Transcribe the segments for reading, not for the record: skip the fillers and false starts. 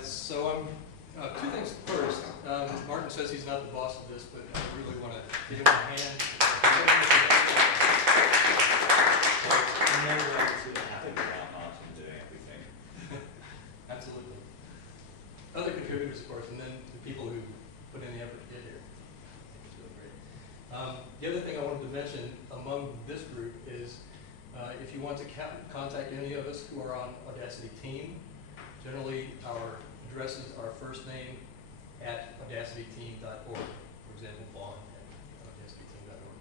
So two things first. Martin says he's not the boss of this, but I really want to give him a hand. Absolutely. Other contributors, of course, and then the people who put in the effort to get here. I think it's really great. The other thing I wanted to mention among this group is if you want to contact any of us who are on Audacity team, generally our addresses are first name at audacityteam.org. For example, Vaughan at audacityteam.org.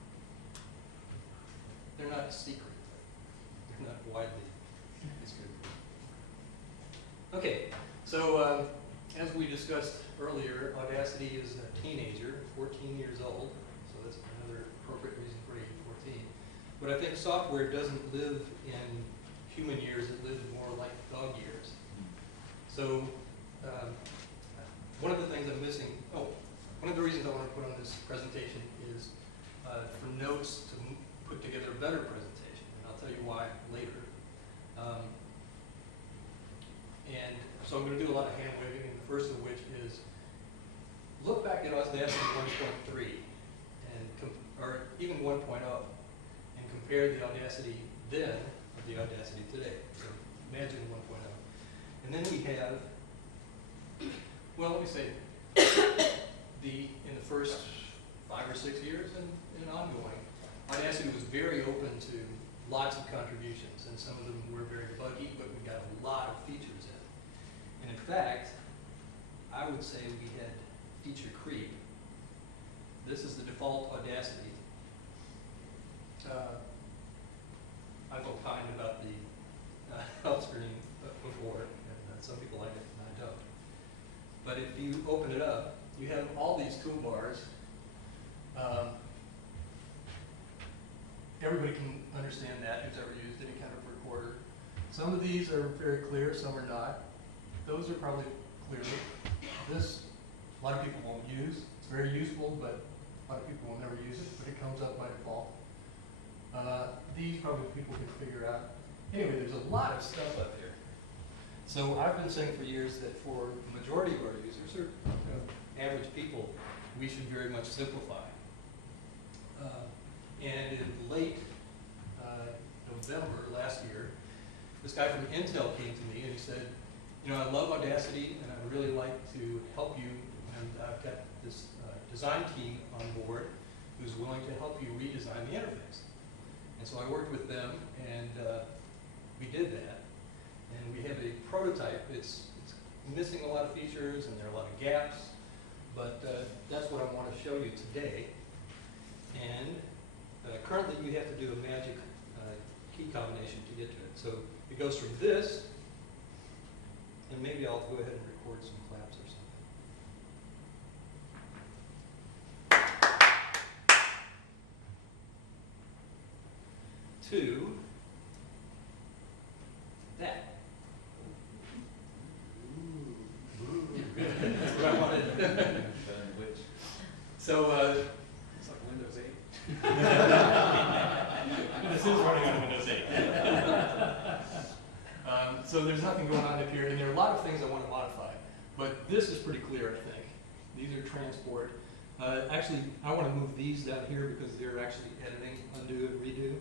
They're not secret. They're not widely distributed. Okay, so as we discussed earlier, Audacity is a teenager, 14 years old, so that's another appropriate reason for age 14. But I think software doesn't live in human years, it lives more like dog years. So one of the things I'm missing, one of the reasons I want to put on this presentation is for notes to put together a better presentation, and I'll tell you why later. And so I'm going to do a lot of hand waving, and the first of which is look back at Audacity 1.3 or even 1.0 and compare the Audacity then with the Audacity today. So imagine 1.0. And then we have, well, let me say, in the first 5 or 6 years and ongoing, Audacity was very open to lots of contributions, and some of them were very buggy, but we got a lot of features in. And in fact, I would say we had feature creep. This is the default Audacity. I've opined about the help screen before, and some people like it and I don't. But if you open it up, you have all these toolbars. Everybody can understand that who's ever used any kind of recorder. Some of these are very clear, some are not. Those are probably clearly. This, a lot of people won't use. It's very useful, but a lot of people will never use it, but it comes up by default. These probably people can figure out. Anyway, there's a lot of stuff up here. So I've been saying for years that for the majority of our users, or average people, we should very much simplify. And in late November last year, this guy from Intel came to me and he said, you know, I love Audacity and I'd really like to help you, and I've got this design team on board who's willing to help you redesign the interface. And so I worked with them, and we did that. And we have a prototype. It's missing a lot of features, and there are a lot of gaps, but that's what I want to show you today. And currently, you have to do a magic key combination to get to it. So it goes from this, and maybe I'll go ahead and record some claps or something. To that. That's what I wanted. So it's like Windows 8. This is running on Windows 8. So there's nothing going on up here, and there are a lot of things I want to modify. But this is pretty clear, I think. These are transport. Actually, I want to move these down here because they're actually editing, undo and redo.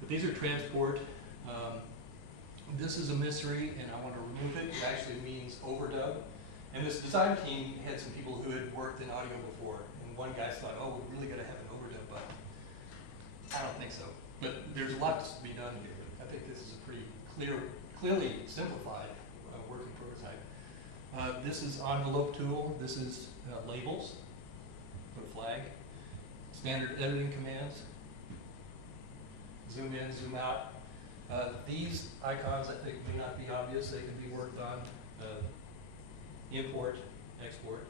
But these are transport. This is a mystery, and I want to remove it. It actually means overdub. And this design team had some people who had worked in audio before, and one guy thought, oh, we really got to have an overdub button. I don't think so. But there's lots to be done here. I think this is a pretty clearly simplified working prototype. This is envelope tool. This is labels. Put a flag. Standard editing commands. Zoom in, zoom out. These icons, I think, may not be obvious. They can be worked on. Import, export.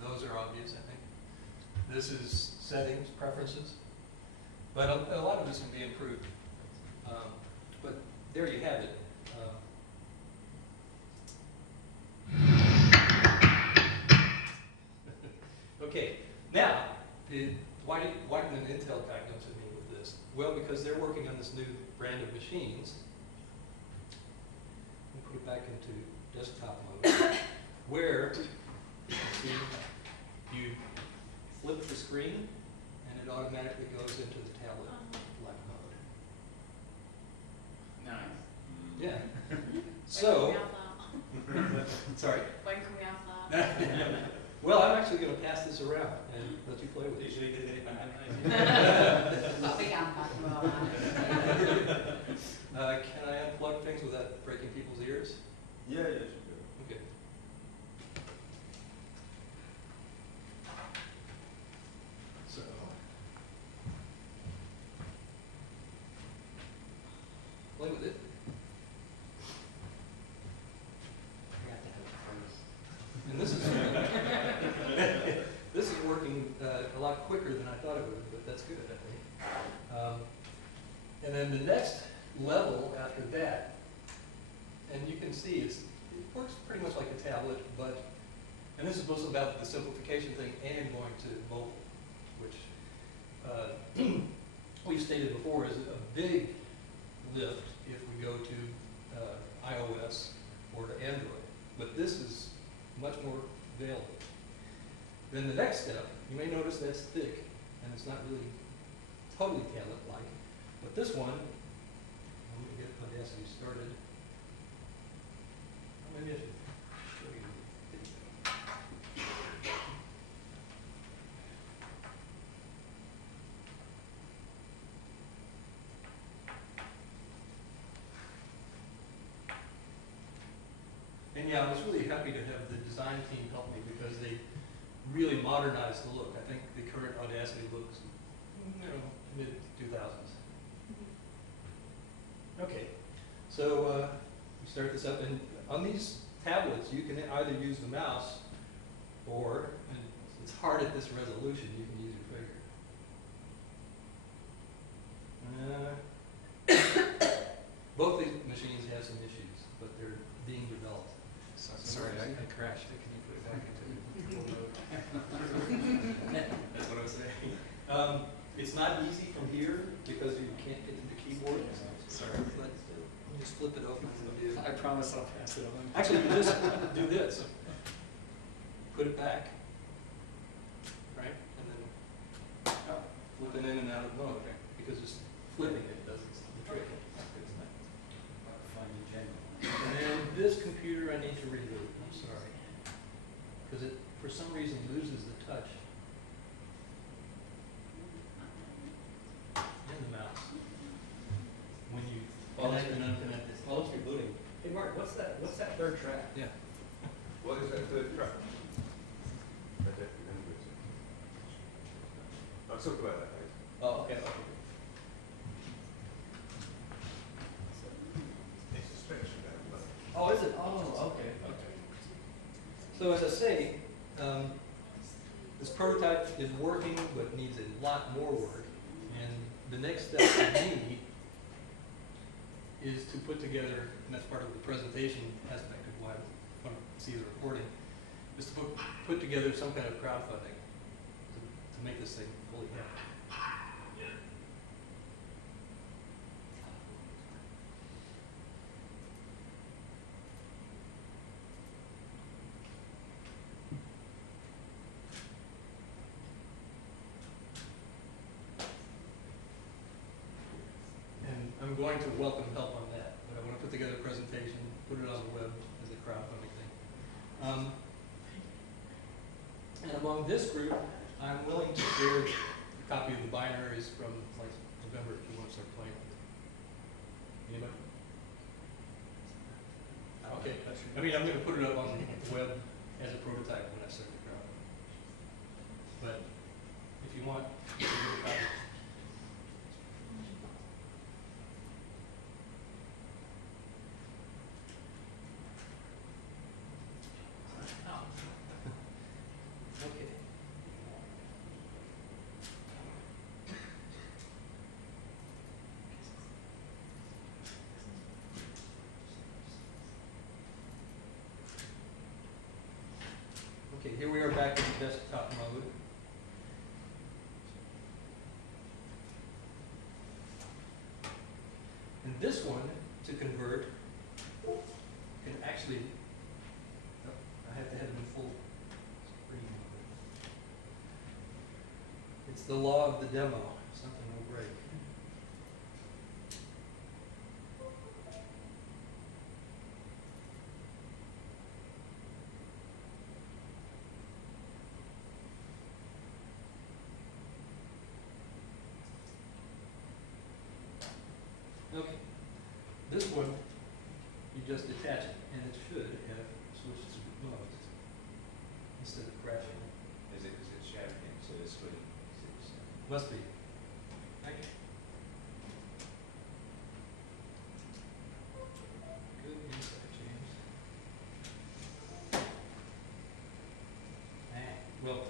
Those are obvious, I think. This is settings, preferences. But a lot of this can be improved. But there you have it. Okay, now, why didn't an Intel guy come to me with this? Well, because they're working on this new brand of machines. Let me put it back into desktop mode, where you see you flip the screen and it automatically goes into the tablet-like mode. Nice. Yeah. So, sorry. When can we have that? Well, I'm actually going to pass this around and let you play with it. Usually did it behind We can pass them all Can I unplug things without breaking people's ears? Yeah, yeah, should do. Okay. So. Play with it. And this is this is working a lot quicker than I thought it would, but that's good, I think. And then the next level after that, and you can see it works pretty much like a tablet, but, and this is mostly about the simplification thing and going to mobile, which we've stated before is a big lift if we go to iOS or to Android. But this is much more available. Then the next step, you may notice that's thick, and it's not really totally tablet-like. But this one, let me get Audacity started. Maybe I should show you. And yeah, I was really happy to have the design team help me because they really modernized the look. I think the current Audacity looks, mid-2000s. Okay, so we start this up, and on these tablets, you can either use the mouse or, and it's hard at this resolution, you can use your finger. Both these machines have some issues, but they're being developed. Sorry, I crashed it. Can you put it back into control mode? That's what I was saying. It's not easy from here because you can't get to the keyboard. Sorry. But you just flip it open and do. I promise I'll pass it on. Actually, you just do this. Put it back. Right? And then flip it in and out of mode. Because just flipping it does the trick. And then this computer I need to reboot. I'm sorry. Because it, for some reason, loses the touch. And the mouse. When you connect and unconnect this. Oh, it's rebooting. Hey Mark, what's that third track? Yeah. What is that third track? Right there, remember it. I'll talk about that later. Oh, okay. It's a stretch of that, but Oh, is it? Oh, okay. So as I say, this prototype is working, but needs a lot more work. And the next step for me is to put together, and that's part of the presentation aspect of why I want to see the recording, is to put together some kind of crowdfunding to make this thing fully happen. And I'm going to welcome help on that, but I want to put together a presentation, put it on the web as a crowdfunding thing. And among this group, I'm willing to share a copy of the binaries from like November if you want to start playing with it. Anybody? Okay. I mean, I'm going to put it up on the web as a prototype when I start the crowd. But if you want, you can get a copy. Okay. Okay, here we are back in the desktop mode. And this one, to convert, can actually It's the law of the demo. Something will break. Okay. This one, you just detach it, and it should have switched to remote instead of crashing. Is it because it's sharing it, so the screen? Must be. Okay. Good insight, James. Well,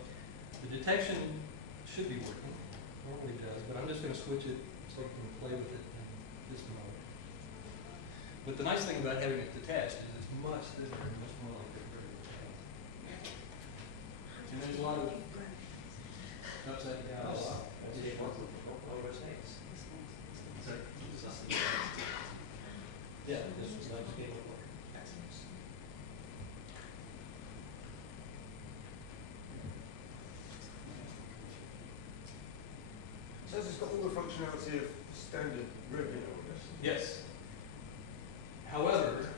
the detection should be working. Normally does, but I'm just going to switch it so you can play with it in this mode. But the nice thing about having it detached is it's much thinner and much more like a regular thing. And there's a lot of upside down. Sorry. Yeah, this was like scale of work. So it's got all the functionality of standard regular Audacity? Yes. However,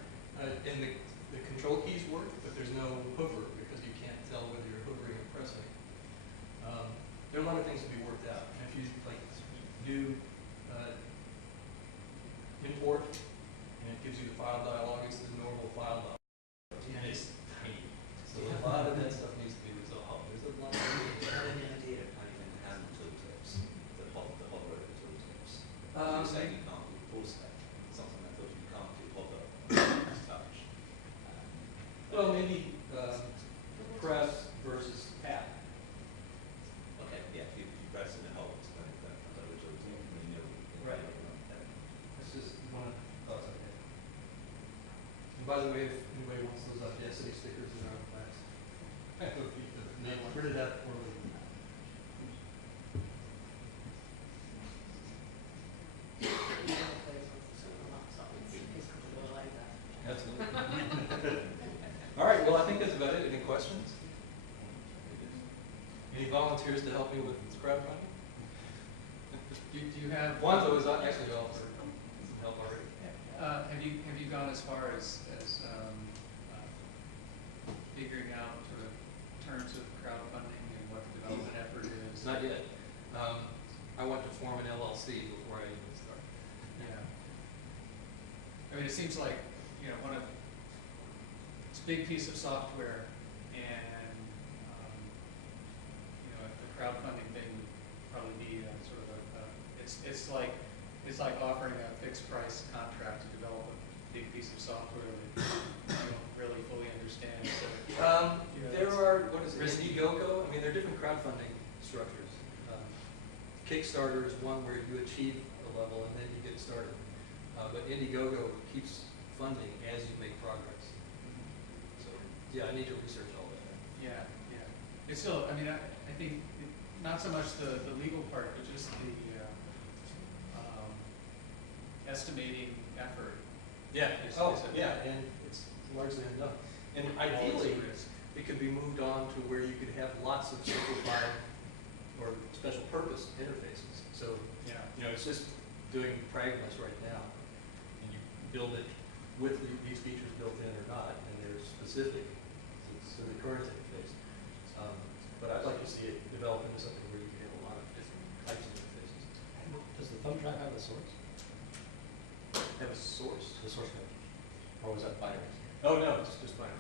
and the control keys work, but there's no hover because you can't tell whether you're hovering or pressing. There are a lot of things to be worked out. And if you like do import, and it gives you the file dialog, it's the normal file dialog, and it's tiny. So a lot of that stuff needs to be resolved. There's a lot of Do you have any idea of how you can handle tooltips, the hover over tooltips? You're saying you can't do full spec, something I thought you can't do hover, touch. well, maybe press versus tap. Okay, yeah, if you press and it holds, then that over tooltip, then you know. Right. That's just one of the thoughts I had. And by the way, if anybody wants those Audacity stickers in our class, I have a few of them. They printed out poorly. Absolutely. All right, well, I think that's about it. Any questions? Any volunteers to help me with this crowdfunding? Do you have? Wanzo is actually offered some help already. Have you gone as far as figuring out sort of terms of crowdfunding and what the development effort is? Not yet. I want to form an LLC before I even start. Yeah. I mean, it seems like, you know, it's a big piece of software, and you know, the crowdfunding thing would probably be sort of it's like offering a fixed price contract to develop a big piece of software that you don't really fully understand. So, you know, There are, what is it, risky. Indiegogo? I mean, there are different crowdfunding structures. Kickstarter is one where you achieve a level and then you get started. But Indiegogo keeps funding as you make progress. So, yeah, I need to research all that. yeah. It's still, I mean, I think not so much the legal part, but just the estimating effort. Yeah. Is- Oh, is a- yeah, and it's largely undone. And Always a ideally, risk. it could be moved on to where you could have lots of simplified or special purpose interfaces. So, Yeah. you know, it's just doing pragmas right now, and you build it with these features built in or not, and they're specific to the current interface. But I'd like to see it develop into something where you can have a lot of different types of interfaces. Does the thumb drive have a source? Have a source? The source code? Or was that binary? Oh, no, it's just binary.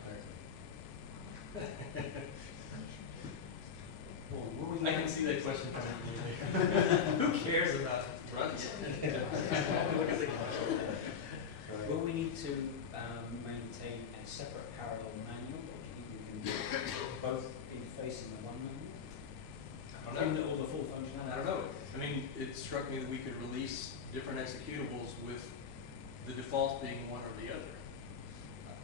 I can see that question coming immediately. Who cares about runs? Look at the Will we need to maintain a separate parallel manual, or do you think we can do both interfacing in one manual? I don't know. All the full functionality? I don't know. I mean, it struck me that we could release different executables with the defaults being one or the other.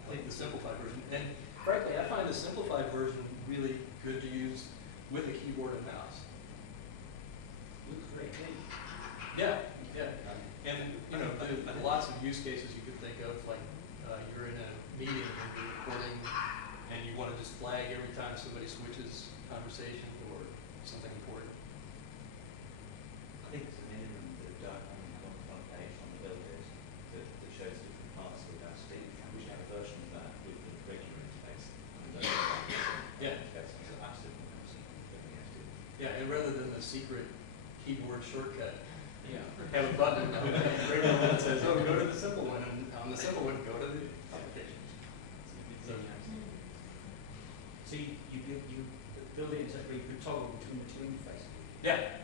I think the simplified version. And frankly, I find the simplified version really good to use with a keyboard and mouse. Looks very clean. Yeah, yeah. And, you know, there are lots of use cases you could think of, like you're in a meeting and you're recording and you want to just flag every time somebody switches conversation or something important. a secret keyboard shortcut. Yeah. Have a button on the regular one that says, oh, go to the simple one, and on the simple one, go to the application. So, So you build it into where you can toggle between the two interfaces. yeah.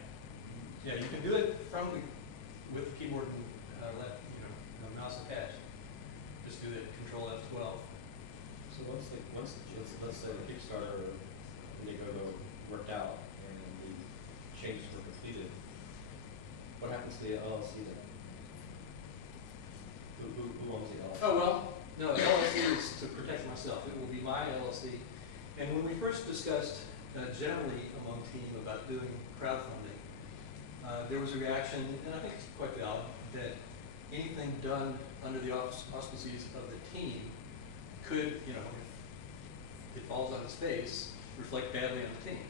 Yeah, you can do it from the, with the keyboard and left, mouse attached. Just do the Control F12. So let's say the Kickstarter, when they go worked out and the changes were completed, what happens to the LLC then? Who owns the LLC? Oh, well, no, the LLC is to protect myself. It will be my LLC. And when we first discussed generally among team about doing crowdfunding, there was a reaction, and I think it's quite valid, that anything done under the auspices of the team could, if it falls on its face, reflect badly on the team.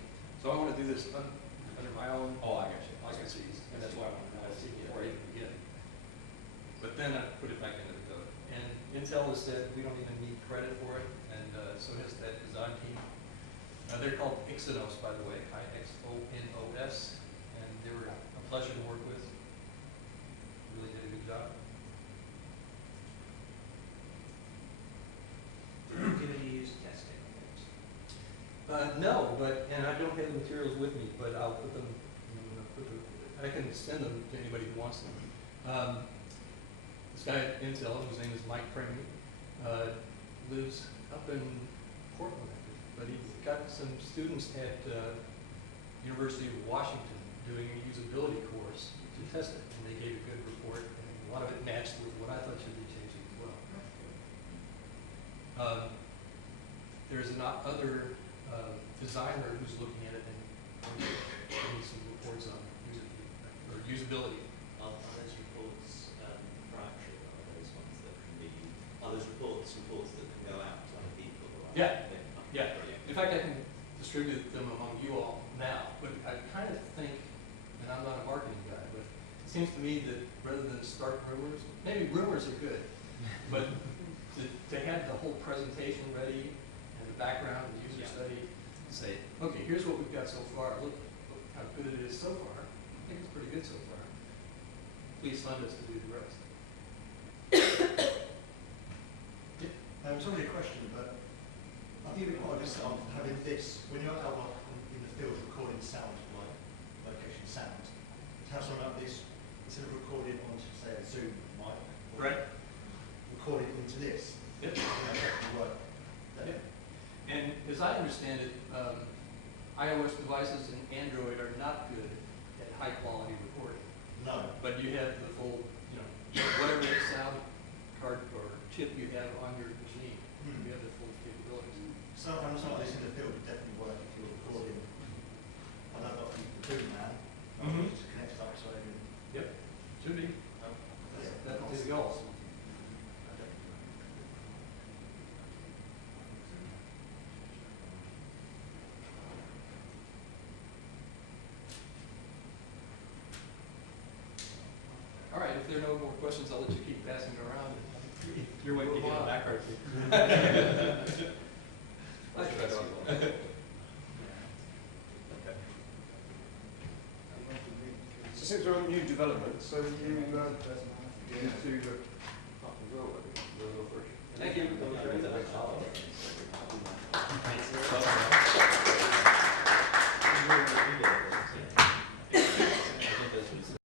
So I want to do this under my own auspices, and that's why I want an LLC before I even begin. But then I put it back into the code. And Intel has said we don't even need credit for it, and so has that design team. They're called Ixonos, by the way, Ixonos, and they were a pleasure to work with. Really did a good job. Do you use testing on things? No, and I don't have the materials with me, but I'll put them, I can send them to anybody who wants them. This guy at Intel, whose name is Mike Pramy, lives up in Portland, I think, but he got some students at University of Washington doing a usability course to test it, and they gave a good report, and a lot of it matched with what I thought should be changing as well. There's another designer who's looking at it and giving me some reports on usability. Are those reports proprietary, or are those ones that can be, are those reports that can go out to other people? Or Yeah. Brilliant. In fact, I can distribute them among you all now, but I kind of think, and I'm not a marketing guy, but it seems to me that rather than start rumors, maybe rumors are good, but to have the whole presentation ready and the background and user study, and say, okay, here's what we've got so far, look how good it is so far. I think it's pretty good so far. Please fund us to do the rest. It's only a question, but I think it'd be quite a good start having this, when you're out like in the field recording sound, like location sound, to have something like this, instead of recording onto, say, a Zoom mic, or Right. record it into this. Yep. That would work. Yeah. And as I understand it, iOS devices and Android are not good at high quality recording. No. But you have the full, whatever sound card or chip you have on your machine, you have the full capabilities. So having something like this in the field would definitely work if you're recording. I don't know if you can do that. Mhm. Just connect up so you can. Yep, should be. Yeah. That is the goal. All right, if there are no more questions, I'll let you keep passing it around. You're waiting to get it back, aren't you? So since we're on new development, so you need to